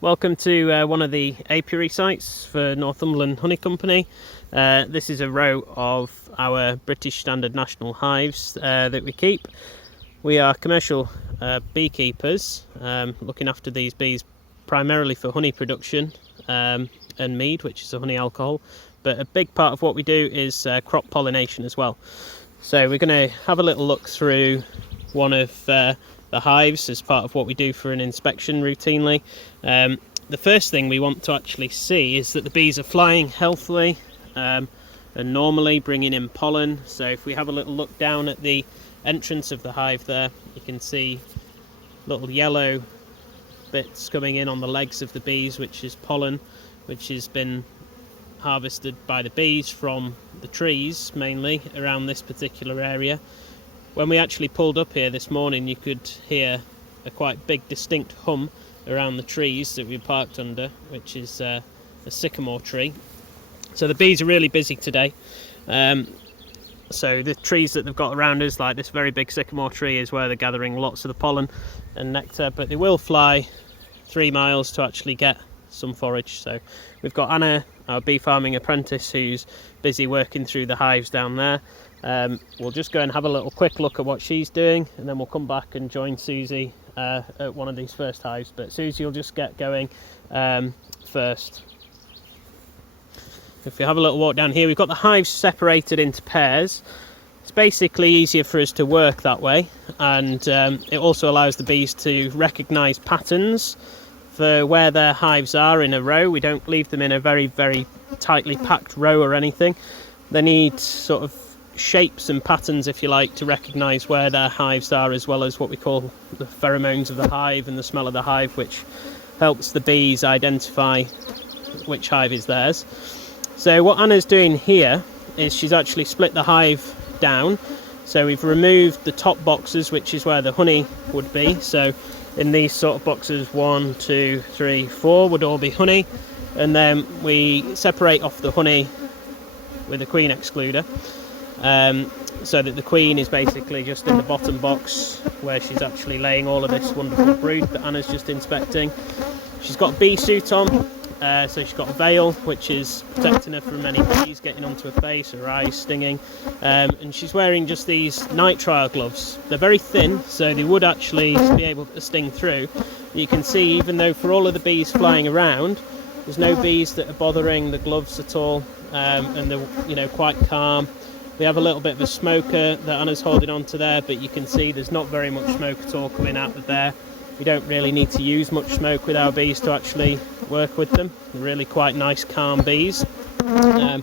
Welcome to one of the apiary sites for Northumberland Honey Company. This is a row of our British Standard National hives that we keep. We are commercial beekeepers, looking after these bees primarily for honey production and mead, which is a honey alcohol. But a big part of what we do is crop pollination as well. So we're going to have a little look through one of the hives as part of what we do for an inspection routinely. The first thing we want to actually see is that the bees are flying healthily and normally, bringing in pollen. So if we have a little look down at the entrance of the hive there, you can see little yellow bits coming in on the legs of the bees, which is pollen, which has been harvested by the bees from the trees mainly around this particular area. When we actually pulled up here this morning, you could hear a quite big distinct hum around the trees that we parked under, which is a sycamore tree. So the bees are really busy today. So the trees that they've got around us, like this very big sycamore tree, is where they're gathering lots of the pollen and nectar, but they will fly 3 miles to actually get some forage. So we've got Anna, our bee farming apprentice, who's busy working through the hives down there. We'll just go and have a little quick look at what she's doing, and then we'll come back and join Susie at one of these first hives. But Susie will just get going first. If we have a little walk down here, we've got the hives separated into pairs. It's basically easier for us to work that way, and it also allows the bees to recognise patterns for where their hives are in a row. We don't leave them in a very, very tightly packed row or anything. They need sort of shapes and patterns, if you like, to recognise where their hives are, as well as what we call the pheromones of the hive and the smell of the hive, which helps the bees identify which hive is theirs. So what Anna's doing here is she's actually split the hive down. So we've removed the top boxes, which is where the honey would be. So in these sort of boxes, 1, 2, 3, 4 would all be honey, and then we separate off the honey with a queen excluder, so that the queen is basically just in the bottom box where she's actually laying all of this wonderful brood that Anna's just inspecting. She's got a bee suit on, so she's got a veil which is protecting her from any bees getting onto her face, her eyes, stinging, and she's wearing just these nitrile gloves. They're very thin, so they would actually be able to sting through. You can see, even though for all of the bees flying around, there's no bees that are bothering the gloves at all, and they're quite calm. We have a little bit of a smoker that Anna's holding on to there, but you can see there's not very much smoke at all coming out of there. We don't really need to use much smoke with our bees to actually work with them. They're really quite nice, calm bees. So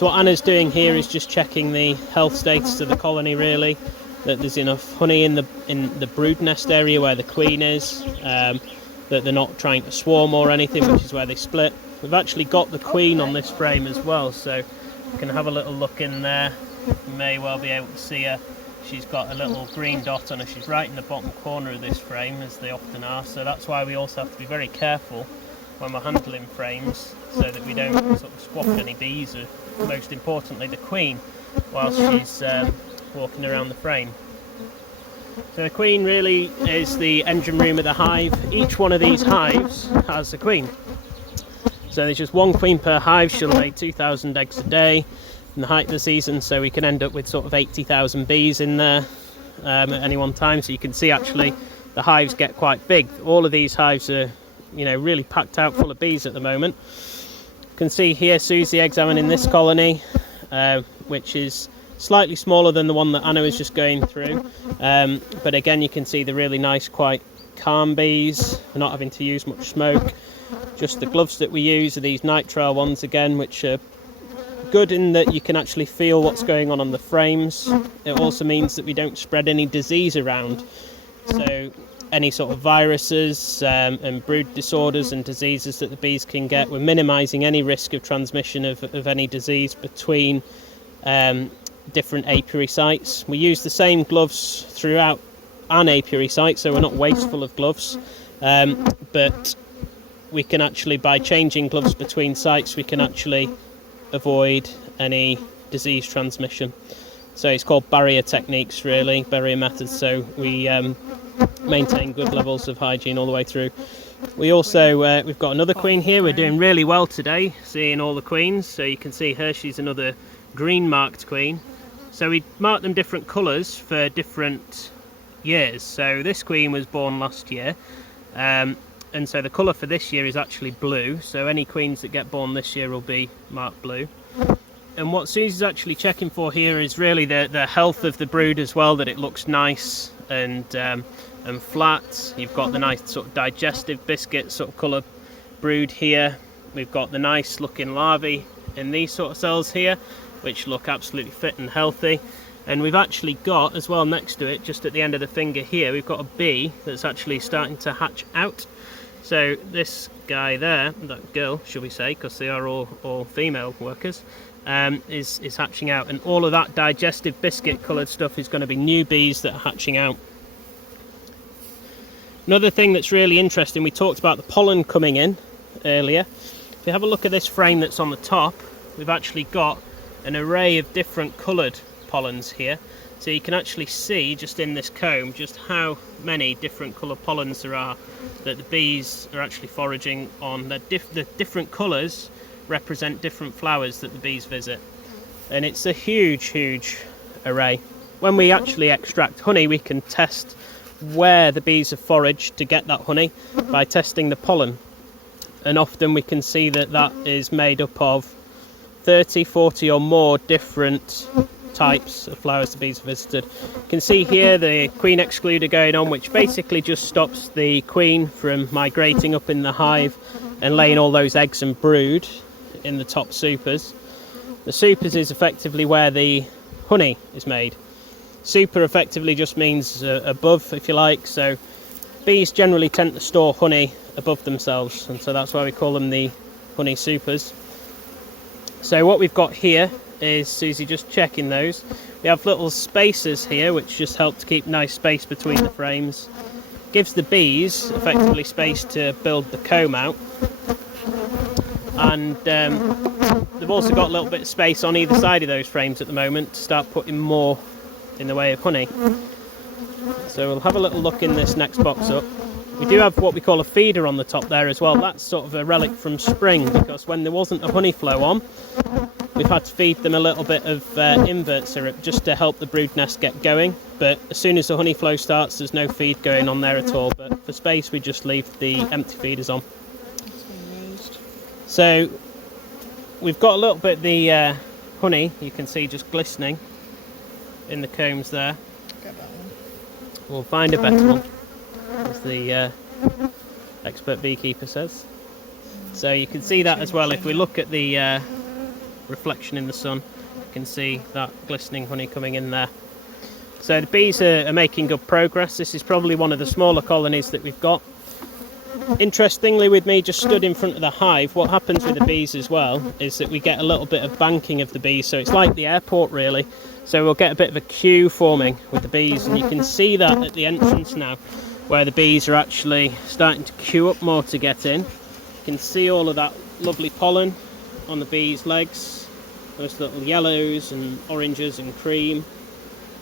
what Anna's doing here is just checking the health status of the colony, really, that there's enough honey in the brood nest area where the queen is, that they're not trying to swarm or anything, which is where they split. We've actually got the queen on this frame as well, so you can have a little look in there. You may well be able to see her. She's got a little green dot on her. She's right in the bottom corner of this frame, as they often are, so that's why we also have to be very careful when we're handling frames, so that we don't sort of squash any bees, or most importantly the queen, whilst she's walking around the frame. So the queen really is the engine room of the hive. Each one of these hives has a queen. So there's just one queen per hive. She'll lay 2,000 eggs a day in the height of the season, so we can end up with sort of 80,000 bees in there at any one time. So you can see actually the hives get quite big. All of these hives are, really packed out full of bees at the moment. You can see here Susie examining this colony, which is slightly smaller than the one that Anna was just going through. But again, you can see the really nice, quite calm bees. We're not having to use much smoke. Just the gloves that we use are these nitrile ones again, which are good in that you can actually feel what's going on the frames. It also means that we don't spread any disease around. So any sort of viruses and brood disorders and diseases that the bees can get, we're minimising any risk of transmission of any disease between different apiary sites. We use the same gloves throughout an apiary site, so we're not wasteful of gloves, but we can actually, by changing gloves between sites, we can actually avoid any disease transmission. So it's called barrier techniques, really, barrier methods. So we maintain good levels of hygiene all the way through. We also, we've got another queen here. We're doing really well today, seeing all the queens. So you can see her, she's another green marked queen. So we marked them different colours for different years. So this queen was born last year, and so the colour for this year is actually blue. So any queens that get born this year will be marked blue. And what Susie's actually checking for here is really the health of the brood as well, that it looks nice and flat. You've got the nice sort of digestive biscuit sort of colour brood here. We've got the nice looking larvae in these sort of cells here, which look absolutely fit and healthy. And we've actually got as well next to it, just at the end of the finger here, we've got a bee that's actually starting to hatch out. So this guy there, that girl shall we say, because they are all female workers, is hatching out, and all of that digestive biscuit coloured stuff is going to be new bees that are hatching out. Another thing that's really interesting, we talked about the pollen coming in earlier. If you have a look at this frame that's on the top, we've actually got an array of different coloured pollens here. So you can actually see just in this comb just how many different coloured pollens there are that the bees are actually foraging on. The different colours represent different flowers that the bees visit, and it's a huge array. When we actually extract honey, we can test where the bees have foraged to get that honey by testing the pollen, and often we can see that that is made up of 30, 40 or more different types of flowers the bees have visited. You can see here the queen excluder going on, which basically just stops the queen from migrating up in the hive and laying all those eggs and brood in the top supers. The supers is effectively where the honey is made. Super effectively just means above, if you like, so bees generally tend to store honey above themselves, and so that's why we call them the honey supers. So what we've got here is Susie just checking those. We have little spacers here which just help to keep nice space between the frames. Gives the bees effectively space to build the comb out. And they've also got a little bit of space on either side of those frames at the moment to start putting more in the way of honey. So we'll have a little look in this next box up. We do have what we call a feeder on the top there as well. That's sort of a relic from spring, because when there wasn't a honey flow on, we've had to feed them a little bit of invert syrup just to help the brood nest get going. But as soon as the honey flow starts, there's no feed going on there at all. But for space, we just leave the empty feeders on. So we've got a little bit of the honey, you can see just glistening in the combs there. We'll find a better one, as the expert beekeeper says. So you can see that as well. If we look at the reflection in the sun, you can see that glistening honey coming in there. So the bees are making good progress. This is probably one of the smaller colonies that we've got. Interestingly, with me just stood in front of the hive, what happens with the bees as well is that we get a little bit of banking of the bees, so it's like the airport really. So we'll get a bit of a queue forming with the bees, and you can see that at the entrance now, where the bees are actually starting to queue up more to get in. You can see all of that lovely pollen on the bees' legs, those little yellows and oranges and cream.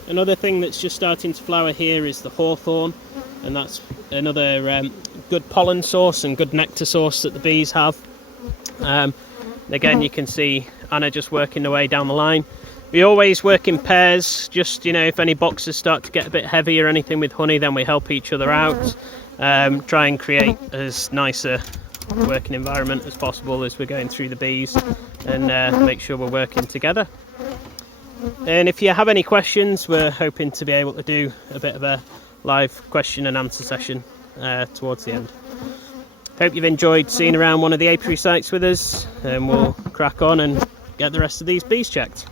Another thing that's just starting to flower here is the hawthorn, and that's another good pollen source and good nectar source that the bees have. Again, you can see Anna just working her way down the line. We always work in pairs, just, you know, if any boxes start to get a bit heavy or anything with honey, then we help each other out. Try and create as nice a working environment as possible as we're going through the bees, and make sure we're working together. And if you have any questions, we're hoping to be able to do a bit of a live question and answer session towards the end. Hope you've enjoyed seeing around one of the apiary sites with us, and we'll crack on and get the rest of these bees checked.